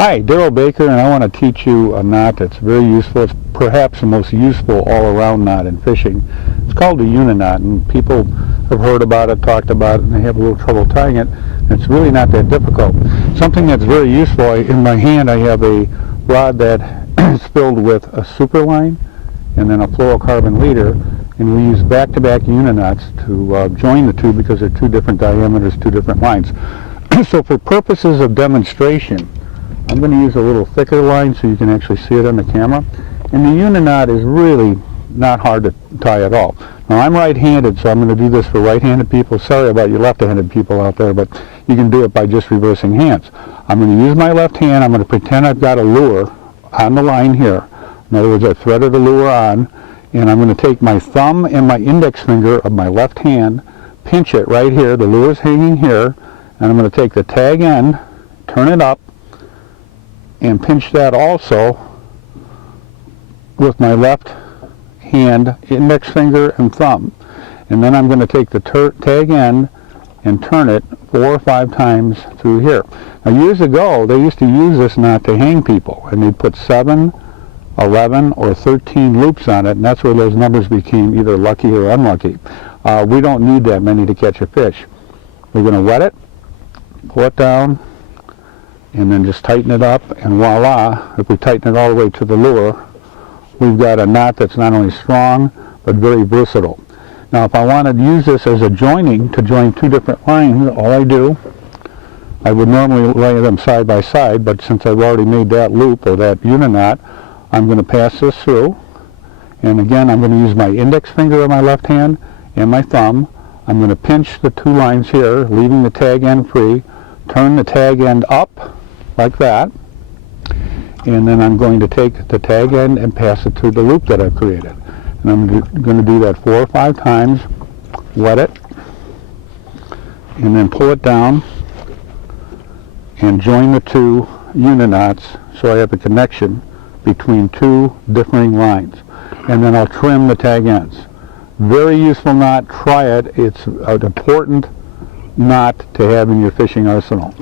Hi, Daryl Baker, and I want to teach you a knot that's very useful. It's perhaps the most useful all-around knot in fishing. It's called a uni-knot, and people have heard about it, talked about it, and they have a little trouble tying it. It's really not that difficult. Something that's very useful, in my hand I have a rod that is filled with a super line and then a fluorocarbon leader, and we use back-to-back uni-knots to join the two because they're two different diameters, two different lines. So for purposes of demonstration, I'm going to use a little thicker line so you can actually see it on the camera. And the uni-knot is really not hard to tie at all. Now I'm right-handed, so I'm going to do this for right-handed people. Sorry about you left-handed people out there, but you can do it by just reversing hands. I'm going to use my left hand. I'm going to pretend I've got a lure on the line here. In other words, I threaded the lure on, and I'm going to take my thumb and my index finger of my left hand, pinch it right here. The lure is hanging here, and I'm going to take the tag end, turn it up, and pinch that also with my left hand, index finger and thumb. And then I'm going to take the tag end and turn it 4 or 5 times through here. Now years ago they used to use this knot to hang people, and they'd put 7, 11 or 13 loops on it, and that's where those numbers became either lucky or unlucky. We don't need that many to catch a fish. We're going to wet it, pull it down, and then just tighten it up, and voila, if we tighten it all the way to the lure, we've got a knot that's not only strong but very versatile. Now if I wanted to use this as a joining to join two different lines, all I do, I would normally lay them side by side, but since I've already made that loop or that uni-knot, I'm going to pass this through, and again I'm going to use my index finger of my left hand and my thumb. I'm going to pinch the two lines here, leaving the tag end free, turn the tag end up like that, and then I'm going to take the tag end and pass it through the loop that I've created. And I'm going to do that 4 or 5 times, wet it, and then pull it down and join the two uni-knots so I have a connection between two differing lines. And then I'll trim the tag ends. Very useful knot. Try it. It's an important knot to have in your fishing arsenal.